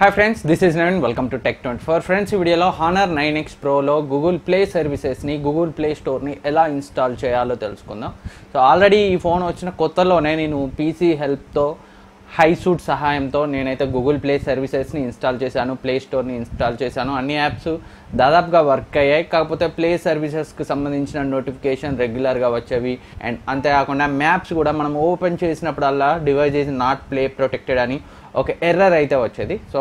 Hi friends, this is Navin. Welcome to Tech24. Friends, ఈ వీడియోలో Honor 9X Proలో Google Play సర్వీసెస్ని Google Play Storeని ఎలా install చేయాలో తెలుసుకుందాం. So already ఈ ఫోన్ వచ్చిన కొత్తలోనే నేను పీసీ హెల్ప్తో హైసూట్ సహాయంతో నేనైతే గూగుల్ ప్లే సర్వీసెస్ని ఇన్స్టాల్ చేశాను, ప్లే స్టోర్ని ఇన్స్టాల్ చేశాను. అన్ని యాప్స్ దాదాపుగా వర్క్ అయ్యాయి. కాకపోతే ప్లే సర్వీసెస్కి సంబంధించిన నోటిఫికేషన్ రెగ్యులర్గా వచ్చేవి. అండ్ అంతేకాకుండా మ్యాప్స్ కూడా మనం ఓపెన్ చేసినప్పుడల్లా device is not play protected అని ఒక ఎర్రర్ అయితే వచ్చేది. సో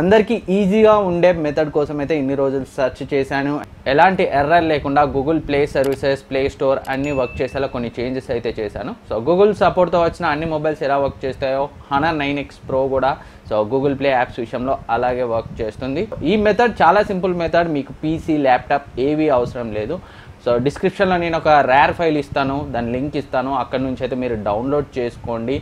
అందరికీ ఈజీగా ఉండే మెథడ్ కోసం అయితే ఇన్ని రోజులు సెర్చ్ చేశాను. ఎలాంటి ఎర్రర్ లేకుండా Google play services, play store అన్నీ వర్క్ చేసేలా కొన్ని చేంజెస్ అయితే చేశాను. సో గూగుల్ సపోర్ట్తో వచ్చిన అన్ని మొబైల్స్ ఎలా వర్క్ చేస్తాయో Honor 9X Pro కూడా సో గూగుల్ ప్లే యాప్స్ విషయంలో అలాగే వర్క్ చేస్తుంది. ఈ మెథడ్ చాలా సింపుల్ మెథడ్, మీకు పీసీ, ల్యాప్టాప్ ఏవి అవసరం లేదు. సో డిస్క్రిప్షన్లో నేను ఒక ర్యార్ ఫైల్ ఇస్తాను, దాని లింక్ ఇస్తాను, అక్కడ నుంచి అయితే మీరు డౌన్లోడ్ చేసుకోండి.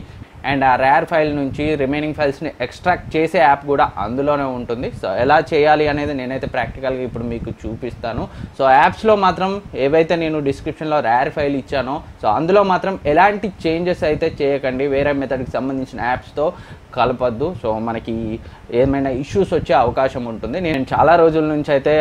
అండ్ ఆ ర్యార్ ఫైల్ నుంచి రిమైనింగ్ ఫైల్స్ని ఎక్స్ట్రాక్ట్ చేసే యాప్ కూడా అందులోనే ఉంటుంది. సో ఎలా చేయాలి అనేది నేనైతే ప్రాక్టికల్గా ఇప్పుడు మీకు చూపిస్తాను. సో యాప్స్లో మాత్రం ఏవైతే నేను డిస్క్రిప్షన్లో ర్యార్ ఫైల్ ఇచ్చానో సో అందులో మాత్రం ఎలాంటి చేంజెస్ అయితే చేయకండి. వేరే మెథడ్కి సంబంధించిన యాప్స్తో కలపద్దు. సో మనకి ఏమైనా ఇష్యూస్ వచ్చే అవకాశం ఉంటుంది. నేను చాలా రోజుల నుంచి అయితే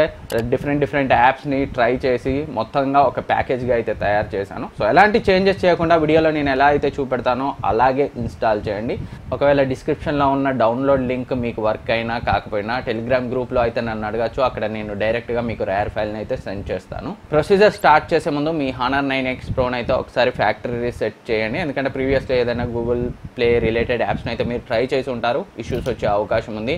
డిఫరెంట్ యాప్స్ని ట్రై చేసి మొత్తంగా ఒక ప్యాకేజ్గా అయితే తయారు చేశాను. సో ఎలాంటి చేంజెస్ చేయకుండా వీడియోలో నేను ఎలా అయితే చూపెడతానో అలాగే ఇన్స్టాల్ చేయండి. ఒకవేళ డిస్క్రిప్షన్లో ఉన్న డౌన్లోడ్ లింక్ మీకు వర్క్ అయినా కాకపోయినా టెలిగ్రామ్ గ్రూప్లో అయితే నన్ను అడగచ్చు. అక్కడ నేను డైరెక్ట్గా మీకు ర్యార్ ఫైల్ని అయితే సెండ్ చేస్తాను. ప్రొసీజర్ స్టార్ట్ చేసే ముందు మీ Honor 9X Proని అయితే ఒకసారి ఫ్యాక్టరీ రీసెట్ చేయండి. ఎందుకంటే ప్రీవియస్లో ఏదైనా గూగుల్ ప్లే రిలేటెడ్ యాప్స్ని అయితే మీరు ట్రై చేసి ఉంటారు, ఇష్యూస్ వచ్చే అవకాశం ఉంది.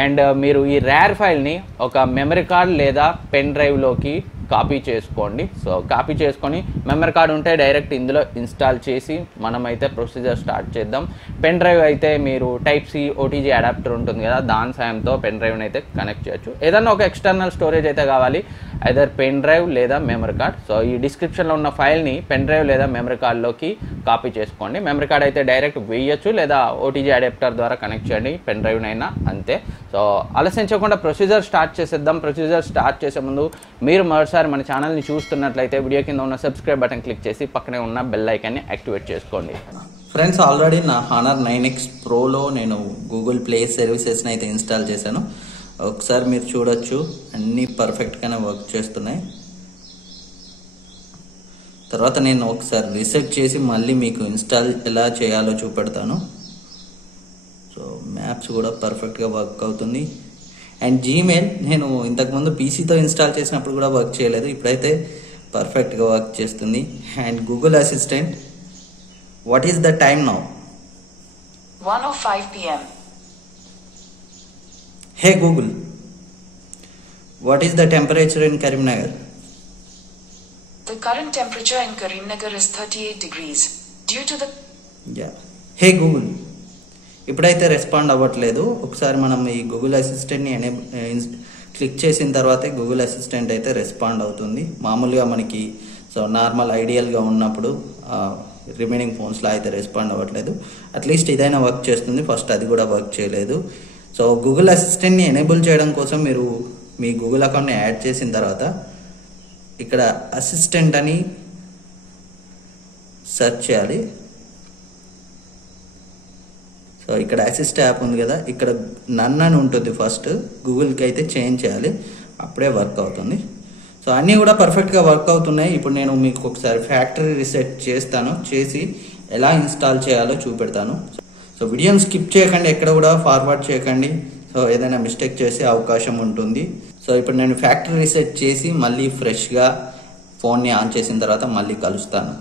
అండ్ మీరు ఈ ర్యార్ ఫైల్ని ఒక మెమరీ కార్డ్ లేదా పెన్ డ్రైవ్లోకి కాపీ చేసుకోండి. సో కాపీ చేసుకొని మెమరీ కార్డ్ ఉంటే డైరెక్ట్ ఇందులో ఇన్స్టాల్ చేసి మనమైతే ప్రొసీజర్ స్టార్ట్ చేద్దాం. పెన్ డ్రైవ్ అయితే మీరు టైప్ సి ఓటీజీ అడాప్టర్ ఉంటుంది కదా, దాని సాయంతో పెన్ డ్రైవ్ని అయితే కనెక్ట్ చేయొచ్చు. ఏదన్నా ఒక ఎక్స్టర్నల్ స్టోరేజ్ అయితే కావాలి, ఐదర్ పెన్ డ్రైవ్ లేదా మెమరీ కార్డ్. సో ఈ డిస్క్రిప్షన్లో ఉన్న ఫైల్ని పెన్ డ్రైవ్ లేదా మెమరీ కార్డ్లోకి కాపీ చేసుకోండి. మెమరీ కార్డ్ అయితే డైరెక్ట్ వేయచ్చు లేదా ఓటీజీ అడాప్టర్ ద్వారా కనెక్ట్ చేయండి, పెన్ డ్రైవ్నైనా అంతే. సో ఆలస్యం చేయకుండా ప్రొసీజర్ స్టార్ట్ చేసేద్దాం. ప్రొసీజర్ స్టార్ట్ చేసే ముందు మీరు మరోసారి మన ఛానల్ని చూస్తున్నట్లయితే వీడియో కింద ఉన్న సబ్స్క్రైబ్ బటన్ క్లిక్ చేసి పక్కనే ఉన్న బెల్ ఐకాన్ని యాక్టివేట్ చేసుకోండి. ఫ్రెండ్స్, ఆల్రెడీ నా Honor 9X Proలో నేను గూగుల్ ప్లే సర్వీసెస్ని అయితే ఇన్స్టాల్ చేశాను. ఒకసారి మీరు చూడొచ్చు, అన్నీ పర్ఫెక్ట్గానే వర్క్ చేస్తున్నాయి. తర్వాత నేను ఒకసారి రీసెట్ చేసి మళ్ళీ మీకు ఇన్స్టాల్ ఎలా చేయాలో చూపెడతాను. సో మ్యాప్స్ కూడా పర్ఫెక్ట్గా వర్క్ అవుతుంది. అండ్ జీమెయిల్ నేను ఇంతకుముందు పీసీతో ఇన్స్టాల్ చేసినప్పుడు కూడా వర్క్ చేయలేదు, ఇప్పుడైతే పర్ఫెక్ట్గా వర్క్ చేస్తుంది. And Google assistant, what is the time now? 1:05 p.m. Hey Google, what is the temperature in Karimnagar? The current temperature in Karimnagar is 38 degrees. Due to the... Yeah. Hey Google, ఇప్పుడైతే respond అవ్వట్లేదు. ఒకసారి మనం ఈ Google అసిస్టెంట్ని click చేసిన తర్వాతే Google assistant అయితే respond అవుతుంది. మామూలుగా మనకి సో నార్మల్ ఐడియల్గా ఉన్నప్పుడు రిమైనింగ్ ఫోన్స్లో అయితే రెస్పాండ్ అవ్వట్లేదు. అట్లీస్ట్ ఇదైనా వర్క్ చేస్తుంది, ఫస్ట్ అది కూడా వర్క్ చేయలేదు. సో గూగుల్ అసిస్టెంట్ని ఎనేబుల్ చేయడం కోసం మీరు మీ గూగుల్ అకౌంట్ని యాడ్ చేసిన తర్వాత ఇక్కడ అసిస్టెంట్ అని సెర్చ్ చేయాలి. సో ఇక్కడ అసిస్ట్ యాప్ ఉంది కదా, ఇక్కడ నన్ అని ఉంటుంది. ఫస్ట్ గూగుల్కి అయితే చేంజ్ చేయాలి, అప్పుడే వర్క్ అవుతుంది. సో అన్నీ కూడా పర్ఫెక్ట్గా వర్క్ అవుతున్నాయి. ఇప్పుడు నేను మీకు ఒకసారి ఫ్యాక్టరీ రీసెట్ చేస్తాను, చేసి ఎలా ఇన్స్టాల్ చేయాలో చూపెడతాను. సో వీడియోని స్కిప్ చేయకండి, ఎక్కడ కూడా ఫార్వర్డ్ చేయకండి. సో ఏదైనా మిస్టేక్ చేసే అవకాశం ఉంటుంది. సో ఇప్పుడు నేను ఫ్యాక్టరీ రీసెట్ చేసి మళ్ళీ ఫ్రెష్గా ఫోన్ని ఆన్ చేసిన తర్వాత మళ్ళీ కలుస్తాను.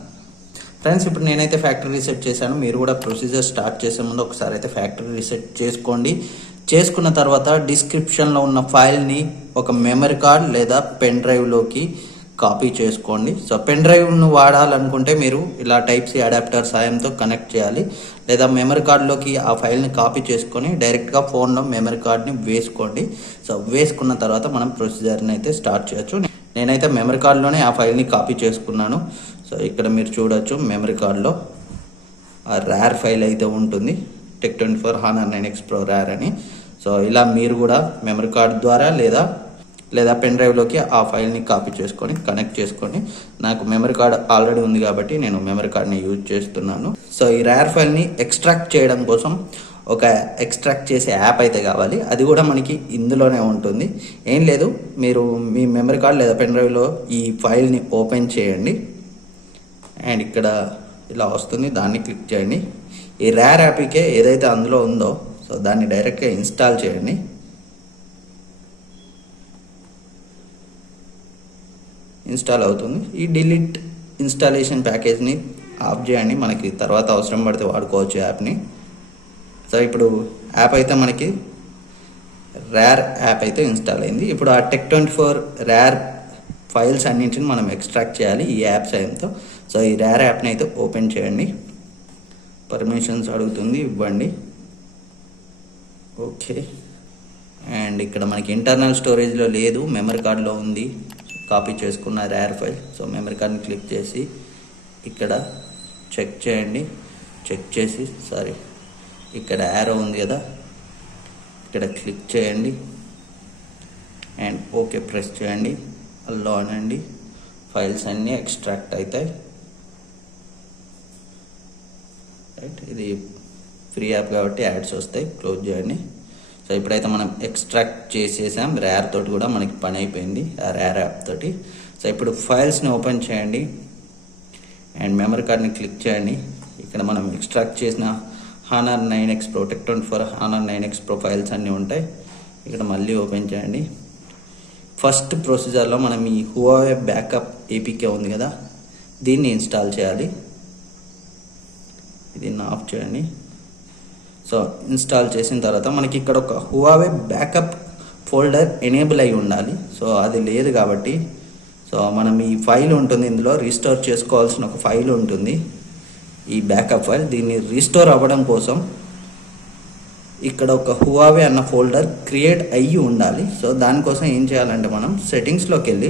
ఫ్రెండ్స్, ఇప్పుడు నేనైతే ఫ్యాక్టరీ రీసెట్ చేశాను. మీరు కూడా ప్రొసీజర్ స్టార్ట్ చేసే ముందు ఒకసారి అయితే ఫ్యాక్టరీ రీసెట్ చేసుకోండి. చేసుకున్న తర్వాత డిస్క్రిప్షన్లో ఉన్న ఫైల్ని ఒక మెమరీ కార్డ్ లేదా పెన్ డ్రైవ్లోకి కాపీ చేసుకోండి. సో పెన్ డ్రైవ్ను వాడాలనుకుంటే మీరు ఇలా టైప్ సి అడాప్టర్ సాయంతో కనెక్ట్ చేయాలి, లేదా మెమరీ కార్డ్లోకి ఆ ఫైల్ని కాపీ చేసుకొని డైరెక్ట్గా ఫోన్లో మెమరీ కార్డ్ని వేసుకోండి. సో వేసుకున్న తర్వాత మనం ప్రొసీజర్ని అయితే స్టార్ట్ చేయొచ్చు. నేనైతే మెమరీ కార్డ్లోనే ఆ ఫైల్ని కాపీ చేసుకున్నాను. సో ఇక్కడ మీరు చూడొచ్చు, మెమరీ కార్డ్లో ఆ ర్యార్ ఫైల్ అయితే ఉంటుంది, Tech24 Honor 9X Pro rear అని. సో ఇలా మీరు కూడా మెమరీ కార్డ్ ద్వారా లేదా పెన్ డ్రైవ్లోకి ఆ ఫైల్ని కాపీ చేసుకొని కనెక్ట్ చేసుకొని, నాకు మెమరీ కార్డ్ ఆల్రెడీ ఉంది కాబట్టి నేను మెమరీ కార్డ్ని యూజ్ చేస్తున్నాను. సో ఈ ర్యార్ ఫైల్ని ఎక్స్ట్రాక్ట్ చేయడం కోసం ఒక ఎక్స్ట్రాక్ట్ చేసే యాప్ అయితే కావాలి. అది కూడా మనకి ఇందులోనే ఉంటుంది. ఏం లేదు, మీరు మీ మెమరీ కార్డ్ లేదా పెన్ డ్రైవ్లో ఈ ఫైల్ని ఓపెన్ చేయండి. అండ్ ఇక్కడ ఇలా వస్తుంది, దాన్ని క్లిక్ చేయండి. ఈ ర్యార్ యాప్కే ఏదైతే అందులో ఉందో సో దాన్ని డైరెక్ట్గా ఇన్స్టాల్ చేయండి. ఇన్స్టాల్ అవుతుంది. ఈ డిలీట్ ఇన్స్టాలేషన్ ప్యాకేజ్ని ఆఫ్ చేయండి, మనకి తర్వాత అవసరం పడితే వాడుకోవచ్చు యాప్ని. సో ఇప్పుడు యాప్ అయితే మనకి ర్యార్ యాప్ అయితే ఇన్స్టాల్ అయింది. ఇప్పుడు ఆ Tech24 ర్యార్ ఫైల్స్ అన్నింటిని మనం ఎక్స్ట్రాక్ట్ చేయాలి ఈ యాప్ సాయంతో. సో ఈ ర్యార్ యాప్ని అయితే ఓపెన్ చేయండి. పర్మిషన్స్ అడుగుతుంది, ఇవ్వండి. ఓకే. అండ్ ఇక్కడ మనకి ఇంటర్నల్ స్టోరేజ్లో లేదు, మెమరీ కార్డ్లో ఉంది కాపీ చేసుకున్న ర్యార్ ఫైల్. సో మెమరీ కార్డ్ని క్లిక్ చేసి ఇక్కడ చెక్ చేయండి. చెక్ చేసి ఇక్కడ యారో ఉంది కదా, ఇక్కడ క్లిక్ చేయండి అండ్ ఓకే ప్రెస్ చేయండి. అల్లో అనండి, ఫైల్స్ అన్నీ ఎక్స్ట్రాక్ట్ అవుతాయి. రైట్, ఇది ఫ్రీ యాప్ కాబట్టి యాడ్స్ వస్తాయి, క్లోజ్ చేయండి. సో ఇప్పుడైతే మనం ఎక్స్ట్రాక్ట్ చేసేసాం, ర్యార్ తోటి కూడా మనకి పని అయిపోయింది ఆ ర్యార్ యాప్ తోటి. సో ఇప్పుడు ఫైల్స్ని ఓపెన్ చేయండి అండ్ మెమరీ కార్డ్ని క్లిక్ చేయండి. ఇక్కడ మనం ఎక్స్ట్రాక్ట్ చేసిన Honor 9X Pro Tech24 Honor 9X Pro files అన్నీ ఉంటాయి. ఇక్కడ మళ్ళీ ఓపెన్ చేయండి. ఫస్ట్ ప్రొసీజర్లో మనం ఈ Huawei బ్యాకప్ APK ఉంది కదా, దీన్ని ఇన్స్టాల్ చేయాలి. దీన్ని ఆఫ్ చేయండి. సో ఇన్స్టాల్ చేసిన తర్వాత మనకి ఇక్కడ ఒక Huawei బ్యాకప్ ఫోల్డర్ ఎనేబుల్ అయి ఉండాలి. సో అది లేదు కాబట్టి సో మనం ఈ ఫైల్ ఉంటుంది, ఇందులో రీస్టోర్ చేసుకోవాల్సిన ఒక ఫైల్ ఉంటుంది, ఈ బ్యాకప్ ఫైల్. దీన్ని రీస్టోర్ అవ్వడం కోసం ఇక్కడ ఒక Huawei అన్న ఫోల్డర్ క్రియేట్ అయ్యి ఉండాలి. సో దానికోసం ఏం చేయాలంటే మనం సెట్టింగ్స్లోకి వెళ్ళి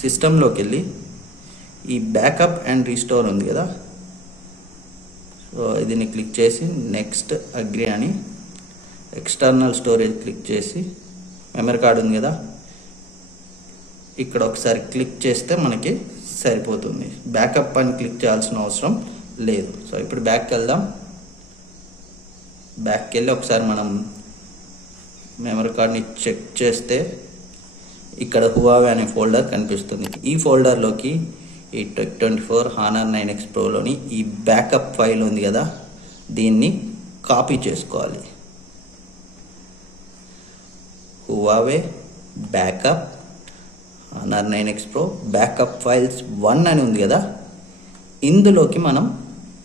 సిస్టంలోకి వెళ్ళి ఈ బ్యాకప్ అండ్ రీస్టోర్ ఉంది కదా, సో దీన్ని క్లిక్ చేసి నెక్స్ట్ అగ్రి అని ఎక్స్టర్నల్ స్టోరేజ్ క్లిక్ చేసి మెమరీ కార్డ్ ఉంది కదా, ఇక్కడ ఒకసారి క్లిక్ చేస్తే మనకి సరిపోతుంది. బ్యాకప్ అని క్లిక్ చేయాల్సిన అవసరం లేదు. సో ఇప్పుడు బ్యాక్కి వెళ్దాం. బ్యాక్కి వెళ్ళి ఒకసారి మనం మెమరీ కార్డ్ని చెక్ చేస్తే ఇక్కడ Huawei అనే ఫోల్డర్ కనిపిస్తుంది. ఈ ఫోల్డర్లోకి ఈ Tech24 Honor 9X Proలోని ఈ బ్యాకప్ ఫైల్ ఉంది కదా, దీన్ని కాపీ చేసుకోవాలి. Huawei backup Honor 9X Pro backup files 1 అని ఉంది కదా, ఇందులోకి మనం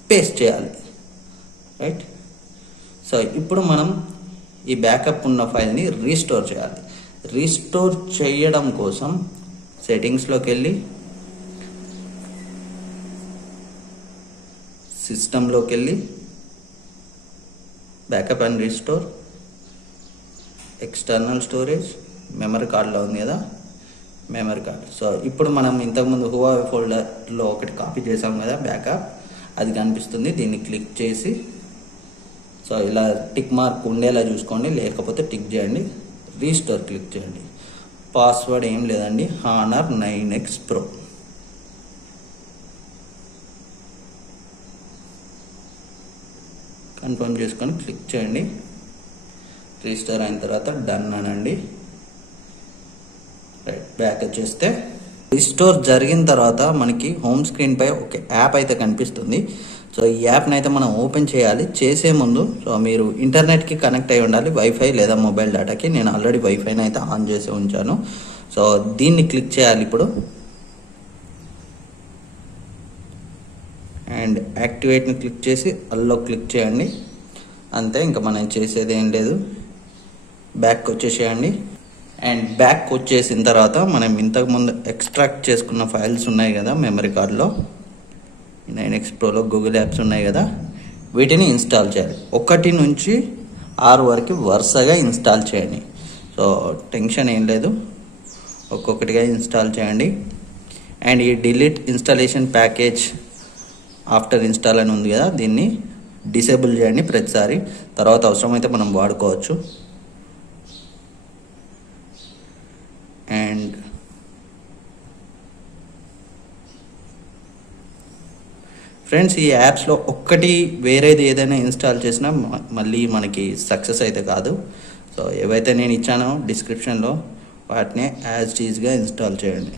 పేస్ట్ చేయాలి. రైట్. సో ఇప్పుడు మనం ఈ బ్యాకప్ ఉన్న ఫైల్ని రీస్టోర్ చేయాలి. రీస్టోర్ చేయడం కోసం సెట్టింగ్స్లోకి వెళ్ళి సిస్టంలోకి వెళ్ళి backup and restore, external storage, memory కార్డ్లో ఉంది కదా మెమరీ కార్డ్. సో ఇప్పుడు మనం ఇంతకుముందు Huawei ఫోల్డర్లో ఒకటి కాపీ చేసాం కదా బ్యాకప్, అది కనిపిస్తుంది. దీన్ని క్లిక్ చేసి సో ఇలా టిక్ మార్క్ ఉండేలా చూసుకోండి, లేకపోతే టిక్ చేయండి. రీస్టోర్ క్లిక్ చేయండి. పాస్వర్డ్ ఏం లేదండి, Honor 9X Pro. కన్ఫర్మ్ చేసుకొని క్లిక్ చేయండి. రీస్టోర్ అయిన తర్వాత డన్ అనండి. రైట్, బ్యాక్ వచ్చేస్తే రీస్టోర్ జరిగిన తర్వాత మనకి హోమ్ స్క్రీన్ పై ఒక యాప్ అయితే కనిపిస్తుంది. సో ఈ యాప్ని అయితే మనం ఓపెన్ చేయాలి. చేసే ముందు సో మీరు ఇంటర్నెట్కి కనెక్ట్ అయి ఉండాలి, వైఫై లేదా మొబైల్ డేటాకి. నేను ఆల్రెడీ వైఫైని అయితే ఆన్ చేసి ఉంచాను. సో దీన్ని క్లిక్ చేయాలి ఇప్పుడు అండ్ యాక్టివేట్ని క్లిక్ చేసి అల్లో క్లిక్ చేయండి. అంతే, ఇంకా మనం చేసేది ఏం లేదు. బ్యాక్ వచ్చేసేయండి. అండ్ బ్యాక్ వచ్చేసిన తర్వాత మనం ఇంతకుముందు ఎక్స్ట్రాక్ట్ చేసుకున్న ఫైల్స్ ఉన్నాయి కదా మెమరీ కార్డ్లో, 9X Proలో గూగుల్ యాప్స్ ఉన్నాయి కదా, వీటిని ఇన్స్టాల్ చేయాలి. 1 నుంచి 6 వరకు వరుసగా ఇన్స్టాల్ చేయండి. సో టెన్షన్ ఏం లేదు, ఒక్కొక్కటిగా ఇన్స్టాల్ చేయండి. అండ్ ఈ delete installation package after install అని ఉంది కదా, దీన్ని డిసేబుల్ చేయండి ప్రతిసారి. తర్వాత అవసరమైతే మనం వాడుకోవచ్చు. అండ్ ఫ్రెండ్స్ ఈ యాప్స్లో ఒక్కటి వేరేది ఏదైనా ఇన్స్టాల్ చేసినా మళ్ళీ మనకి సక్సెస్ అయితే కాదు. సో ఏవైతే నేను ఇచ్చానో డిస్క్రిప్షన్లో వాటిని యాజ్ ఈజ్గా ఇన్స్టాల్ చేయండి.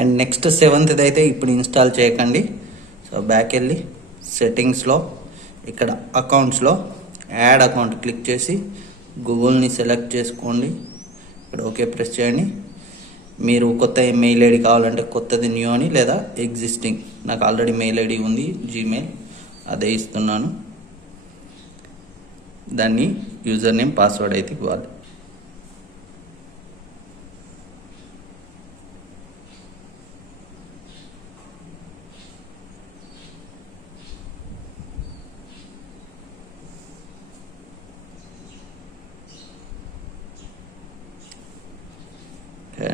అండ్ నెక్స్ట్ 7th అయితే ఇప్పుడు ఇన్స్టాల్ చేయకండి. సో బ్యాక్ వెళ్ళి సెట్టింగ్స్లో ఇక్కడ అకౌంట్స్లో యాడ్ అకౌంట్ క్లిక్ చేసి గూగుల్ని సెలెక్ట్ చేసుకోండి. ఇక్కడ ఓకే ప్రెస్ చేయండి. మీరు కొత్త మెయిల్ ఐడి కావాలంటే కొత్తది న్యూ అని, లేదా ఎగ్జిస్టింగ్, నాకు ఆల్రెడీ మెయిల్ ఐడి ఉంది జీమెయిల్, అదే ఇస్తున్నాను. దాన్ని యూజర్ నేమ్ పాస్వర్డ్ అయితే ఇవ్వాలి.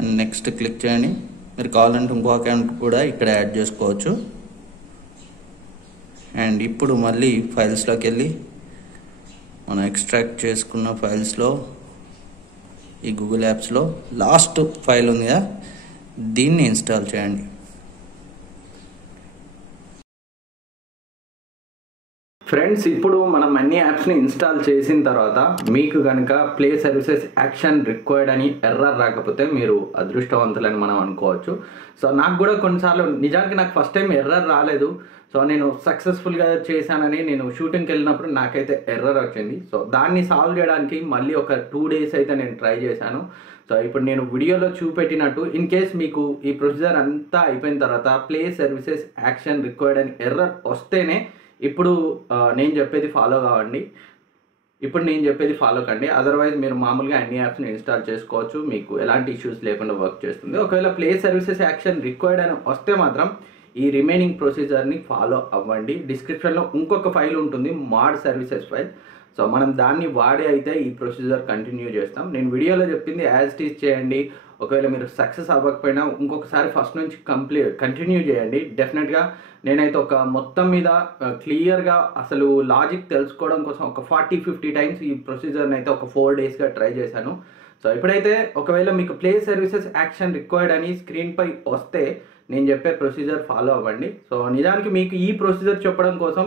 అండ్ నెక్స్ట్ క్లిక్ చేయండి. మీరు కావాలంటే ఇంకో అకౌంట్ కూడా ఇక్కడ యాడ్ చేసుకోవచ్చు. అండ్ ఇప్పుడు మళ్ళీ ఫైల్స్లోకి వెళ్ళి మనం ఎక్స్ట్రాక్ట్ చేసుకున్న ఫైల్స్లో ఈ గూగుల్ యాప్స్లో లాస్ట్ ఫైల్ ఉంది కదా, దీన్ని ఇన్స్టాల్ చేయండి. ఫ్రెండ్స్, ఇప్పుడు మనం అన్ని యాప్స్ని ఇన్స్టాల్ చేసిన తర్వాత మీకు కనుక ప్లే సర్వీసెస్ యాక్షన్ రిక్వైర్డ్ అని ఎర్రర్ రాకపోతే మీరు అదృష్టవంతులని మనం అనుకోవచ్చు. సో నాకు కూడా కొన్నిసార్లు నిజానికి నాకు ఫస్ట్ టైం ఎర్రర్ రాలేదు. సో నేను సక్సెస్ఫుల్గా చేశానని నేను షూటింగ్కి వెళ్ళినప్పుడు నాకైతే ఎర్రర్ వచ్చింది. సో దాన్ని సాల్వ్ చేయడానికి మళ్ళీ ఒక 2 days అయితే నేను ట్రై చేశాను. సో ఇప్పుడు నేను వీడియోలో చూపెట్టినట్టు ఇన్ కేస్ మీకు ఈ ప్రొసీజర్ అంతా అయిపోయిన తర్వాత ప్లే సర్వీసెస్ యాక్షన్ రిక్వైర్డ్ అని ఎర్రర్ వస్తేనే ఇప్పుడు నేను చెప్పేది ఫాలో కావండి. ఇప్పుడు నేను చెప్పేది ఫాలో కండి. అదర్వైజ్ మీరు మామూలుగా అన్ని యాప్స్ని ఇన్స్టాల్ చేసుకోవచ్చు, మీకు ఎలాంటి ఇష్యూస్ లేకుండా వర్క్ చేస్తుంది. ఒకవేళ ప్లే సర్వీసెస్ యాక్షన్ రిక్వైర్డ్ అని వస్తే మాత్రం ఈ రిమైనింగ్ ప్రొసీజర్ని ఫాలో అవ్వండి. డిస్క్రిప్షన్లో ఇంకొక ఫైల్ ఉంటుంది, మాడ్ సర్వీసెస్ ఫైల్. సో మనం దాన్ని వాడి అయితే ఈ ప్రొసీజర్ కంటిన్యూ చేస్తాం. నేను వీడియోలో చెప్పింది యాజ్ ఇట్ ఈజ్ చేయండి. ఒకవేళ మీరు సక్సెస్ అవ్వకపోయినా ఇంకొకసారి ఫస్ట్ నుంచి కంటిన్యూ చేయండి. డెఫినెట్గా నేనైతే ఒక మొత్తం మీద క్లియర్గా అసలు లాజిక్ తెలుసుకోవడం కోసం ఒక 40-50 టైమ్స్ ఈ ప్రొసీజర్ని అయితే ఒక 4 daysగా ట్రై చేశాను. సో ఇప్పుడైతే ఒకవేళ మీకు ప్లే సర్వీసెస్ యాక్షన్ రిక్వైర్డ్ అని స్క్రీన్పై వస్తే నేను చెప్పే ప్రొసీజర్ ఫాలో అవ్వండి. సో నిజానికి మీకు ఈ ప్రొసీజర్ చెప్పడం కోసం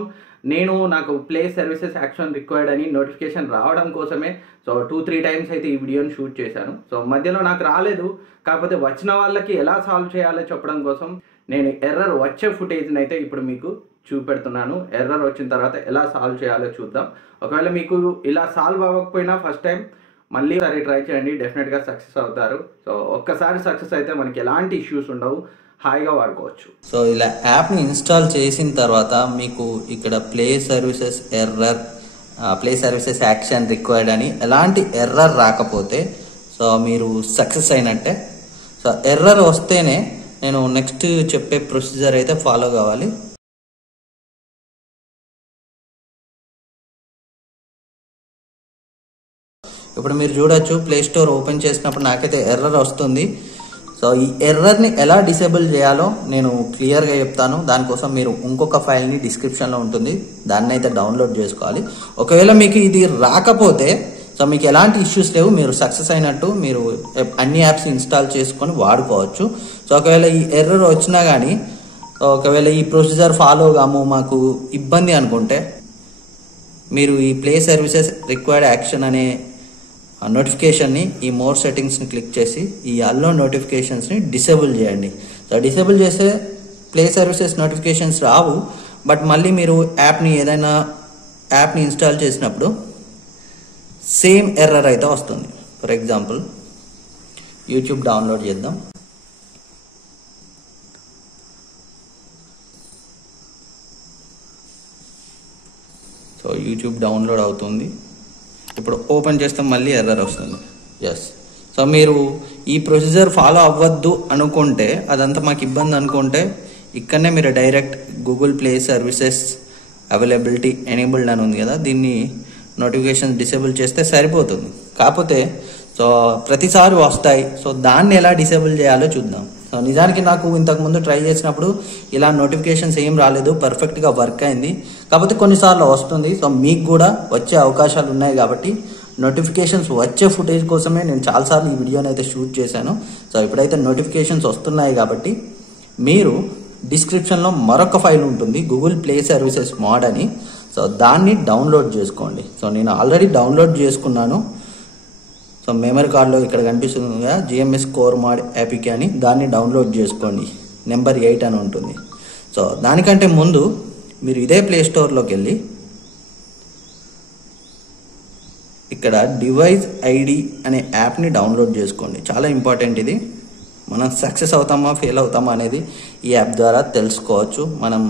నాకు ప్లే సర్వీసెస్ యాక్షన్ రిక్వైర్డ్ అని నోటిఫికేషన్ రావడం కోసమే సో 2-3 టైమ్స్ అయితే ఈ వీడియోని షూట్ చేశాను. సో మధ్యలో నాకు రాలేదు, కాకపోతే వచ్చిన వాళ్ళకి ఎలా సాల్వ్ చేయాలో చెప్పడం కోసం నేను ఎర్రర్ వచ్చే ఫుటేజ్ని అయితే ఇప్పుడు మీకు చూపెడుతున్నాను. ఎర్రర్ వచ్చిన తర్వాత ఎలా సాల్వ్ చేయాలో చూద్దాం. ఒకవేళ మీకు ఇలా సాల్వ్ అవ్వకపోయినా ఫస్ట్ టైం మళ్ళీ ఒకసారి ట్రై చేయండి, డెఫినెట్గా సక్సెస్ అవుతారు. సో ఒక్కసారి సక్సెస్ అయితే మనకి ఎలాంటి ఇష్యూస్ ఉండవు, హాయిగా వాడుకోవచ్చు. సో ఇలా యాప్ని ఇన్స్టాల్ చేసిన తర్వాత మీకు ఇక్కడ ప్లే సర్వీసెస్ యాక్షన్ రిక్వైర్డ్ అని ఎలాంటి ఎర్రర్ రాకపోతే సో మీరు సక్సెస్ అయినట్టే. సో ఎర్రర్ వస్తేనే నేను నెక్స్ట్ చెప్పే ప్రొసీజర్ అయితే ఫాలో కావాలి. ఇప్పుడు మీరు చూడొచ్చు, ప్లే స్టోర్ ఓపెన్ చేసినప్పుడు నాకైతే ఎర్రర్ వస్తుంది. సో ఈ ఎర్రర్ని ఎలా డిసేబుల్ చేయాలో నేను క్లియర్గా చెప్తాను. దానికోసం మీరు ఇంకొక ఫైల్ని డిస్క్రిప్షన్లో ఉంటుంది, దాన్ని అయితే డౌన్లోడ్ చేసుకోవాలి. ఒకవేళ మీకు ఇది రాకపోతే సో మీకు ఎలాంటి ఇష్యూస్ లేవు, మీరు సక్సెస్ అయినట్టు, మీరు అన్ని యాప్స్ ఇన్స్టాల్ చేసుకొని వాడుకోవచ్చు. సో ఒకవేళ ఈ ఎర్రర్ వచ్చినా కానీ ఒకవేళ ఈ ప్రొసీజర్ ఫాలో కాము మాకు ఇబ్బంది అనుకుంటే మీరు ఈ ప్లే సర్వీసెస్ రిక్వైర్డ్ యాక్షన్ అనే నోటిఫికేషన్ని ఈ మోర్ సెట్టింగ్స్ని క్లిక్ చేసి ఈ అల్లో నోటిఫికేషన్స్ని డిసేబుల్ చేయండి. సో డిసేబుల్ చేస్తే play services notifications Rao, but మళ్ళీ మీరు ఏదైనా యాప్ని ఇన్స్టాల్ చేసినప్పుడు సేమ్ ఎర్రర్ అయితే వస్తుంది. ఫర్ ఎగ్జాంపుల్ యూట్యూబ్ డౌన్లోడ్ చేద్దాం. సో యూట్యూబ్ డౌన్లోడ్ అవుతుంది. ఇప్పుడు ఓపెన్ చేస్తే మళ్ళీ ఎర్రర్ వస్తుంది. ఎస్, సో మీరు ఈ ప్రొసీజర్ ఫాలో అవ్వద్దు అనుకుంటే, అదంతా మాకు ఇబ్బంది అనుకుంటే ఇక్కడనే మీరు direct Google play services availability enabled అని ఉంది కదా, దీన్ని నోటిఫికేషన్ డిసేబుల్ చేస్తే సరిపోతుంది. కాకపోతే సో ప్రతిసారి వస్తాయి. సో దాన్ని ఎలా డిసేబుల్ చేయాలో చూద్దాం. సో నిజానికి నాకు ఇంతకుముందు ట్రై చేసినప్పుడు ఇలా నోటిఫికేషన్స్ ఏం రాలేదు, పర్ఫెక్ట్గా వర్క్ అయింది. కాకపోతే కొన్నిసార్లు వస్తుంది. సో మీకు కూడా వచ్చే అవకాశాలు ఉన్నాయి కాబట్టి నోటిఫికేషన్స్ వచ్చే ఫుటేజ్ కోసమే నేను చాలాసార్లు ఈ వీడియోని అయితే షూట్ చేశాను. సో ఇప్పుడైతే నోటిఫికేషన్స్ వస్తున్నాయి కాబట్టి మీరు డిస్క్రిప్షన్లో మరొక ఫైల్ ఉంటుంది, గూగుల్ ప్లే సర్వీసెస్ మోడ్ అని. సో దాన్ని డౌన్లోడ్ చేసుకోండి. సో నేను ఆల్రెడీ డౌన్లోడ్ చేసుకున్నాను. సో మెమరీ కార్డులో ఇక్కడ కనిపిస్తుంది కదా, జిఎంఎస్ కోర్ మోడ్ యాపిక్ అని, దాన్ని డౌన్లోడ్ చేసుకోండి. నెంబర్ 8 అని ఉంటుంది. సో దానికంటే ముందు మీరు ఇదే ప్లే స్టోర్లోకి వెళ్ళి ఇక్కడ డివైస్ ఐడి అనే యాప్ని డౌన్లోడ్ చేసుకోండి. చాలా ఇంపార్టెంట్ ఇది. మనం సక్సెస్ అవుతామా ఫెయిల్ అవుతామా అనేది ఈ యాప్ ద్వారా తెలుసుకోవచ్చు. మనం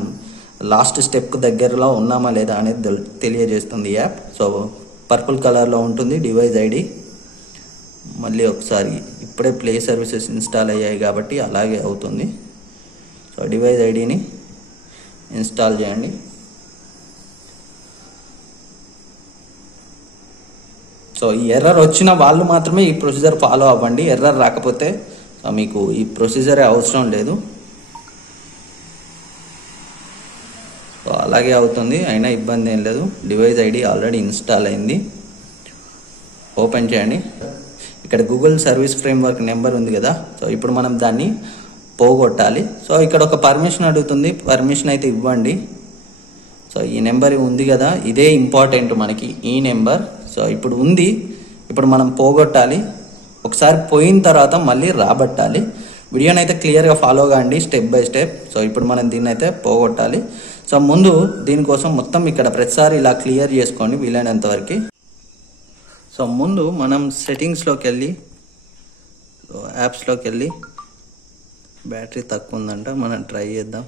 లాస్ట్ స్టెప్కి దగ్గరలో ఉన్నామా లేదా అనేది తెలియజేస్తుంది ఈ యాప్. సో పర్పుల్ కలర్లో ఉంటుంది డివైస్ ఐడి. మళ్ళీ ఒకసారి ఇప్పుడే ప్లే సర్వీసెస్ ఇన్స్టాల్ అయ్యాయి కాబట్టి అలాగే అవుతుంది. సో డివైస్ ఐడిని ఇన్స్టాల్ చేయండి. సో ఈ ఎర్రర్ వచ్చిన వాళ్ళు మాత్రమే ఈ ప్రొసీజర్ ఫాలో అవ్వండి. ఎర్రర్ రాకపోతే మీకు ఈ ప్రొసీజరే అవసరం లేదు. సో అలాగే అవుతుంది, అయినా ఇబ్బంది ఏం లేదు. డివైస్ ఐడి ఆల్రెడీ ఇన్స్టాల్ అయింది. ఓపెన్ చేయండి. ఇక్కడ గూగుల్ సర్వీస్ ఫ్రేమ్వర్క్ నెంబర్ ఉంది కదా, సో ఇప్పుడు మనం దాన్ని పోగొట్టాలి. సో ఇక్కడ ఒక పర్మిషన్ అడుగుతుంది, పర్మిషన్ అయితే ఇవ్వండి. సో ఈ నెంబర్ ఉంది కదా, ఇదే ఇంపార్టెంట్ మనకి, ఈ నెంబర్. సో ఇప్పుడు ఉంది, ఇప్పుడు మనం పోగొట్టాలి. ఒకసారి పోయిన తర్వాత మళ్ళీ రాబట్టాలి. వీడియోని అయితే క్లియర్గా ఫాలో కాండి స్టెప్ బై స్టెప్. సో ఇప్పుడు మనం దీన్ని అయితే పోగొట్టాలి. సో ముందు దీనికోసం మొత్తం ఇక్కడ ప్రతిసారి ఇలా క్లియర్ చేసుకోండి వీలైనంత వరకు. సో ముందు మనం సెట్టింగ్స్లోకి వెళ్ళి, యాప్స్లోకి వెళ్ళి, బ్యాటరీ తక్కువ ఉందంట, మనం ట్రై చేద్దాం.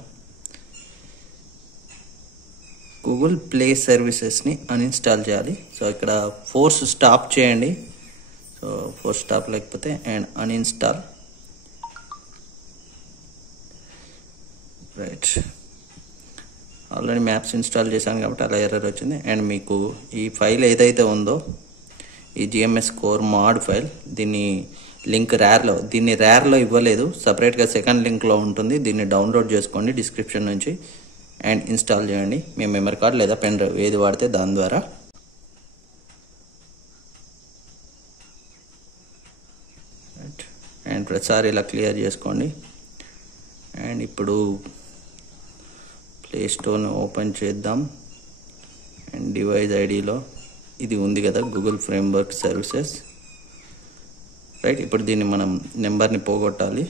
గూగుల్ ప్లే సర్వీసెస్ని అన్ఇన్స్టాల్ చేయాలి. సో ఇక్కడ ఫోర్స్ స్టాప్ చేయండి. సో ఫోర్స్ స్టాప్ లేకపోతే and uninstall. Right, already maps install చేశాను కాబట్టి అలా ఎర్రర్ వచ్చింది. అండ్ మీకు ఈ ఫైల్ ఏదైతే ఉందో, ఈ జిఎంఎస్ కోర్ మోడ్ ఫైల్, దీన్ని లింక్ దీన్ని ర్యార్లో ఇవ్వలేదు, సపరేట్గా సెకండ్ లింక్లో ఉంటుంది. దీన్ని డౌన్లోడ్ చేసుకోండి డిస్క్రిప్షన్ నుంచి అండ్ ఇన్స్టాల్ చేయండి. మీ మెమరీ కార్డ్ లేదా పెన్ డ్రైవ్ ఏది వాడితే దాని ద్వారా. అండ్ ప్రతిసారి ఇలా క్లియర్ చేసుకోండి. అండ్ ఇప్పుడు ప్లే స్టోర్ని ఓపెన్ చేద్దాం. అండ్ డివైస్ ఐడిలో ఇది ఉంది కదా, గూగుల్ ఫ్రేమ్వర్క్ సర్వీసెస్. రైట్, ఇప్పుడు దీన్ని మనం నెంబర్ని పోగొట్టాలి.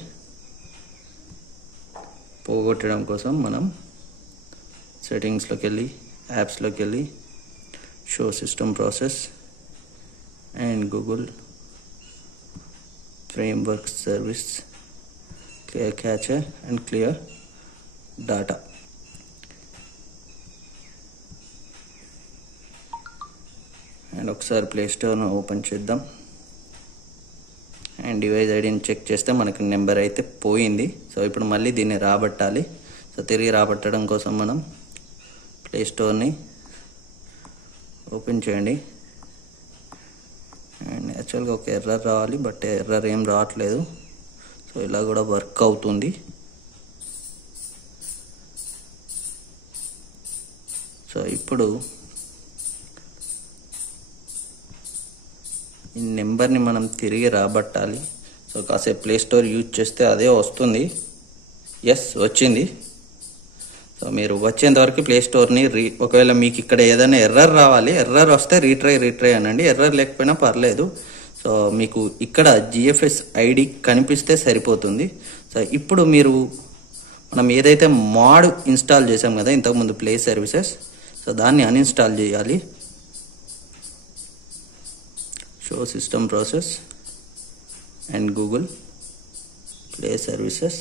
పోగొట్టడం కోసం మనం సెట్టింగ్స్లోకి వెళ్ళి, యాప్స్లోకి వెళ్ళి, show system process and Google framework service, clear catcher and clear data. And ఒకసారి ప్లే స్టోర్ను ఓపెన్ చేద్దాం. అండ్ డివైస్ ఐడిని చెక్ చేస్తే మనకి నెంబర్ అయితే పోయింది. సో ఇప్పుడు మళ్ళీ దీన్ని రాబట్టాలి. సో తిరిగి రాబట్టడం కోసం మనం ప్లే స్టోర్ని ఓపెన్ చేయండి. అండ్ యాక్చువల్గా ఒక ఎర్రర్ రావాలి, బట్ ఎర్రర్ ఏం రావట్లేదు. సో ఇలా కూడా వర్క్ అవుతుంది. సో ఇప్పుడు ఈ నెంబర్ని మనం తిరిగి రాబట్టాలి. సో కాసేపు ప్లే స్టోర్ యూజ్ చేస్తే అదే వస్తుంది. ఎస్, వచ్చింది. సో మీరు వచ్చేంత వరకు ప్లే స్టోర్ని ఒకవేళ మీకు ఇక్కడ ఏదైనా ఎర్రర్ రావాలి, ఎర్రర్ వస్తే రీట్రై అనండి. ఎర్రర్ లేకపోయినా పర్లేదు. సో మీకు ఇక్కడ జిఎఫ్ఎస్ ఐడి కనిపిస్తే సరిపోతుంది. సో ఇప్పుడు మనం ఏదైతే మోడ్ ఇన్స్టాల్ చేసాం కదా ఇంతకుముందు ప్లే సర్వీసెస్, సో దాన్ని అన్ఇన్స్టాల్ చేయాలి. Show system process and Google play services,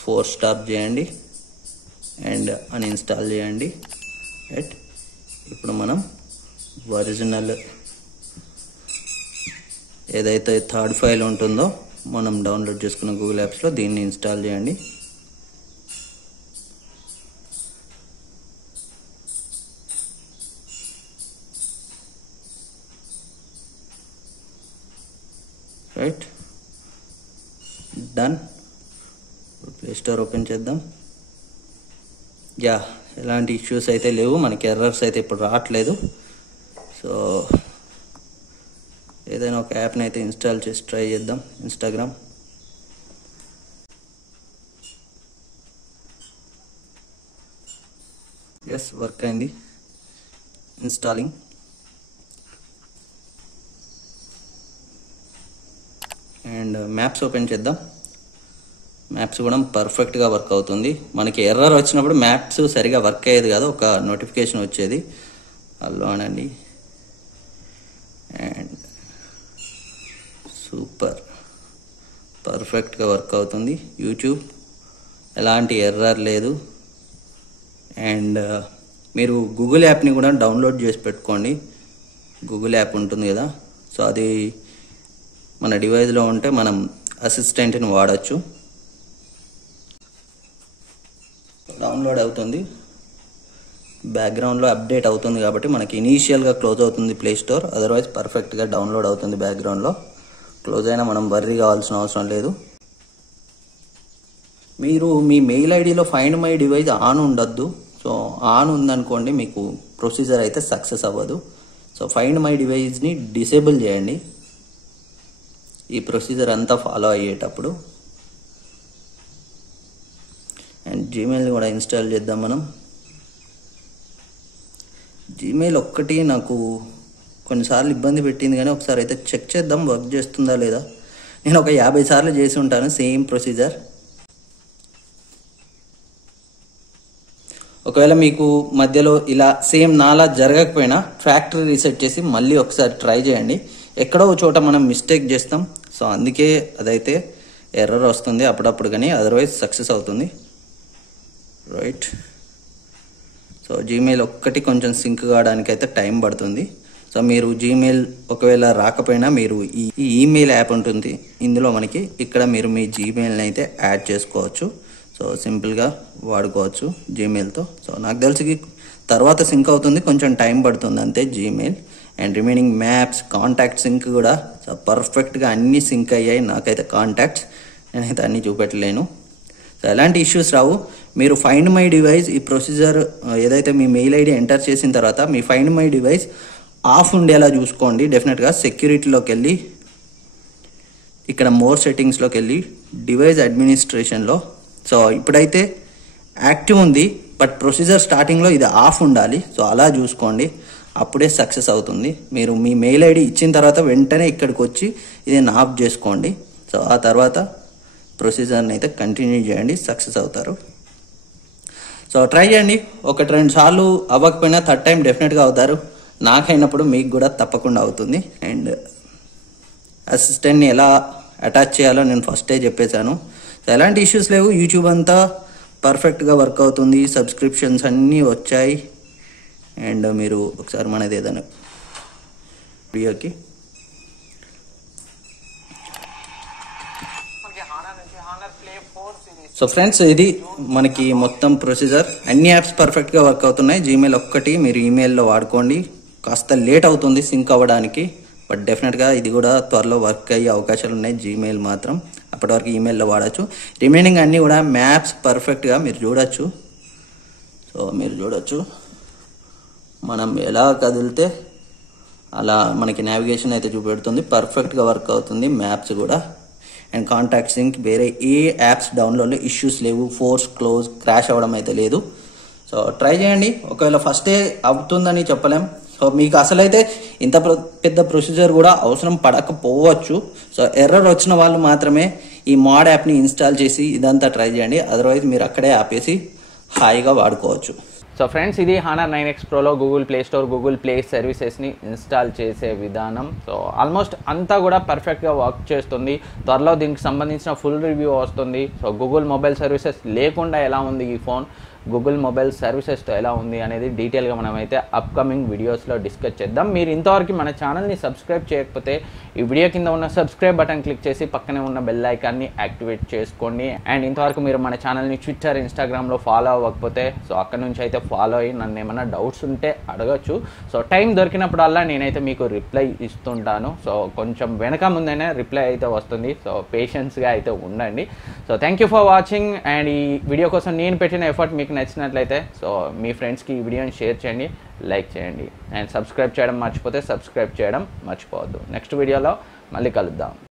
force stop చేయండి అండ్ అన్ఇన్స్టాల్ చేయండి. రైట్, ఇప్పుడు మనం ఒరిజినల్ ఏదైతే థర్డ్ ఫైల్ ఉంటుందో మనం డౌన్లోడ్ చేసుకున్న గూగుల్ యాప్స్లో దీన్ని ఇన్స్టాల్ చేయండి. Right, done. Play store open చేద్దాం. యా, ఎలాంటి ఇష్యూస్ అయితే లేవు, మనకి ఎర్రర్స్ అయితే ఇప్పుడు రావట్లేదు. సో ఏదైనా ఒక యాప్ని అయితే ఇన్స్టాల్ చేసి ట్రై చేద్దాం. ఇన్స్టాగ్రామ్. ఎస్, వర్క్ అయింది. ఇన్స్టాలింగ్. అండ్ మ్యాప్స్ ఓపెన్ చేద్దాం. మ్యాప్స్ కూడా పర్ఫెక్ట్గా వర్క్ అవుతుంది. మనకి ఎర్రర్ వచ్చినప్పుడు మ్యాప్స్ సరిగా వర్క్ అయ్యేది కాదు, ఒక నోటిఫికేషన్ వచ్చేది. అల్లో అనండి. అండ్ సూపర్, పర్ఫెక్ట్గా వర్క్ అవుతుంది. యూట్యూబ్ ఎలాంటి ఎర్రర్ లేదు. అండ్ మీరు గూగుల్ యాప్ని కూడా డౌన్లోడ్ చేసి పెట్టుకోండి. గూగుల్ యాప్ ఉంటుంది కదా, సో అది మన డివైస్లో ఉంటే మనం అసిస్టెంట్ని వాడచ్చు. డౌన్లోడ్ అవుతుంది, బ్యాక్గ్రౌండ్లో అప్డేట్ అవుతుంది కాబట్టి మనకి ఇనీషియల్గా క్లోజ్ అవుతుంది ప్లే స్టోర్. అదర్వైజ్ పర్ఫెక్ట్గా డౌన్లోడ్ అవుతుంది బ్యాక్గ్రౌండ్లో. క్లోజ్ అయినా మనం వర్రీ కావాల్సిన అవసరం లేదు. మీరు మీ మెయిల్ ఐడిలో ఫైండ్ మై డివైస్ ఆన్ ఉండొద్దు. సో ఆన్ ఉందనుకోండి మీకు ప్రొసీజర్ అయితే సక్సెస్ అవ్వదు. సో ఫైండ్ మై డివైస్ని డిసేబుల్ చేయండి ఈ ప్రొసీజర్ అంతా ఫాలో అయ్యేటప్పుడు. అండ్ జీమెయిల్ని కూడా ఇన్స్టాల్ చేద్దాం మనం. జీమెయిల్ ఒక్కటి నాకు కొన్నిసార్లు ఇబ్బంది పెట్టింది, కానీ ఒకసారి అయితే చెక్ చేద్దాం వర్క్ చేస్తుందా లేదా. నేను ఒక 50 సార్లు చేసి ఉంటాను సేమ్ ప్రొసీజర్. ఒకవేళ మీకు మధ్యలో ఇలా సేమ్ నాలా జరగకపోయినా ఫ్యాక్టరీ రీసెట్ చేసి మళ్ళీ ఒకసారి ట్రై చేయండి. ఎక్కడో చోట మనం మిస్టేక్ చేస్తాం, సో అందుకే అదైతే ఎర్రర్ వస్తుంది అప్పుడప్పుడు, కానీ అదర్వైజ్ సక్సెస్ అవుతుంది. రైట్. సో జీమెయిల్ ఒక్కటి కొంచెం సింక్ కావడానికి అయితే టైం పడుతుంది. సో మీరు జీమెయిల్ ఒకవేళ రాకపోయినా మీరు ఈ ఈమెయిల్ యాప్ ఉంటుంది ఇందులో మనకి, ఇక్కడ మీరు మీ జీమెయిల్ని అయితే యాడ్ చేసుకోవచ్చు. సో సింపుల్గా వాడుకోవచ్చు జీమెయిల్తో. సో నాకు తెలిసి తర్వాత సింక్ అవుతుంది, కొంచెం టైం పడుతుంది అంతే Gmail. And remaining maps, contact sync కూడా సో పర్ఫెక్ట్గా అన్నీ సింక్ అయ్యాయి. నాకైతే కాంటాక్ట్స్ నేనైతే అన్నీ చూపెట్టలేను. సో ఎలాంటి ఇష్యూస్ రావు. మీరు ఫైండ్ మై డివైస్ ఈ ప్రొసీజర్ ఏదైతే మీ మెయిల్ ఐడి ఎంటర్ చేసిన తర్వాత మీ ఫైండ్ మై డివైస్ ఆఫ్ ఉండేలా చూసుకోండి. డెఫినెట్గా సెక్యూరిటీలోకి వెళ్ళి ఇక్కడ మోర్ సెట్టింగ్స్లోకి వెళ్ళి డివైస్ అడ్మినిస్ట్రేషన్లో, సో ఇప్పుడైతే యాక్టివ్ ఉంది బట్ ప్రొసీజర్ స్టార్టింగ్లో ఇది ఆఫ్ ఉండాలి. సో అలా చూసుకోండి, అప్పుడే సక్సెస్ అవుతుంది. మీరు మీ మెయిల్ ఐడి ఇచ్చిన తర్వాత వెంటనే ఇక్కడికి వచ్చి ఇది ఆఫ్ చేసుకోండి. సో ఆ తర్వాత ప్రొసీజర్ని అయితే కంటిన్యూ చేయండి, సక్సెస్ అవుతారు. సో ట్రై చేయండి. 1-2 సార్లు అవ్వకపోయినా థర్డ్ టైం డెఫినెట్గా అవుతారు. నాకైనప్పుడు మీకు కూడా తప్పకుండా అవుతుంది. అండ్ అసిస్టెంట్ని ఎలా అటాచ్ చేయాలో నేను ఫస్టే చెప్పేశాను. సో ఎలాంటి ఇష్యూస్ లేవు. యూట్యూబ్ అంతా పర్ఫెక్ట్గా వర్క్ అవుతుంది, సబ్స్క్రిప్షన్స్ అన్నీ వచ్చాయి. అండ్ మీరు ఒకసారి మనది ఏదైనా వీడియోకి సో ఫ్రెండ్స్ ఇది మనకి మొత్తం ప్రొసీజర్. అన్ని యాప్స్ పర్ఫెక్ట్గా వర్క్ అవుతున్నాయి. జీమెయిల్ ఒక్కటి మీరు ఈమెయిల్లో వాడుకోండి. కాస్త లేట్ అవుతుంది సింక్ అవ్వడానికి, బట్ డెఫినెట్గా ఇది కూడా త్వరలో వర్క్ అయ్యే అవకాశాలు ఉన్నాయి. జీమెయిల్ మాత్రం అప్పటి వరకు ఈమెయిల్లో వాడచ్చు. రిమైనింగ్ అన్నీ కూడా మ్యాప్స్ పర్ఫెక్ట్గా మీరు చూడొచ్చు. సో మీరు చూడొచ్చు మనం ఎలా కదిలితే అలా మనకి నావిగేషన్ అయితే చూపెడుతుంది. పర్ఫెక్ట్గా వర్క్ అవుతుంది మ్యాప్స్ కూడా. అండ్ కాంటాక్ట్ సింక్, వేరే ఏ యాప్స్ డౌన్లోడ్లో ఇష్యూస్ లేవు. ఫోర్స్ క్లోజ్, క్రాష్ అవ్వడం అయితే లేదు. సో ట్రై చేయండి. ఒకవేళ ఫస్టే అవుతుందని చెప్పలేం. సో మీకు అసలైతే ఇంత పెద్ద ప్రొసీజర్ కూడా అవసరం పడకపోవచ్చు. సో ఎర్రర్ వచ్చిన వాళ్ళు మాత్రమే ఈ మోడ్ యాప్ని ఇన్స్టాల్ చేసి ఇదంతా ట్రై చేయండి. అదర్వైజ్ మీరు అక్కడే ఆపేసి హాయిగా వాడుకోవచ్చు. సో ఫ్రెండ్స్ ఇది హానర్ 9X ప్రోలో Google play store, Google play సర్వీసెస్ని ఇన్స్టాల్ చేసే విధానం. సో ఆల్మోస్ట్ అంతా కూడా పర్ఫెక్ట్గా వర్క్ చేస్తుంది. త్వరలో దీనికి సంబంధించిన ఫుల్ రివ్యూ వస్తుంది. సో గూగుల్ మొబైల్ సర్వీసెస్ లేకుండా ఎలా ఉంది ఈ ఫోన్, గూగుల్ మొబైల్ సర్వీసెస్తో ఎలా ఉంది అనేది డీటెయిల్గా మనమైతే అప్కమింగ్ వీడియోస్లో డిస్కస్ చేద్దాం. మీరు ఇంతవరకు మన ఛానల్ని సబ్స్క్రైబ్ చేయకపోతే ఈ వీడియో కింద ఉన్న సబ్స్క్రైబ్ బటన్ క్లిక్ చేసి పక్కనే ఉన్న బెల్ ఐకాన్ని యాక్టివేట్ చేసుకోండి. అండ్ ఇంతవరకు మీరు మన ఛానల్ని ట్విట్టర్, ఇన్స్టాగ్రామ్లో ఫాలో అవ్వకపోతే సో అక్కడ నుంచి అయితే ఫాలో అయ్యి నన్ను ఏమైనా డౌట్స్ ఉంటే అడగచ్చు. సో టైం దొరికినప్పుడల్లా నేనైతే మీకు రిప్లై ఇస్తుంటాను. సో కొంచెం వెనక ముందైనా రిప్లై అయితే వస్తుంది. సో పేషెన్స్గా అయితే ఉండండి. So thank you for watching. And ఈ వీడియో కోసం నేను పెట్టిన ఎఫర్ట్ మీకు నచ్చినట్లయితే సో మీ ఫ్రెండ్స్కి ఈ వీడియోని షేర్ చేయండి, లైక్ చేయండి. అండ్ సబ్స్క్రైబ్ చేయడం మర్చిపోతే సబ్స్క్రైబ్ చేయడం మర్చిపోవద్దు. నెక్స్ట్ వీడియోలో మళ్ళీ కలుద్దాం.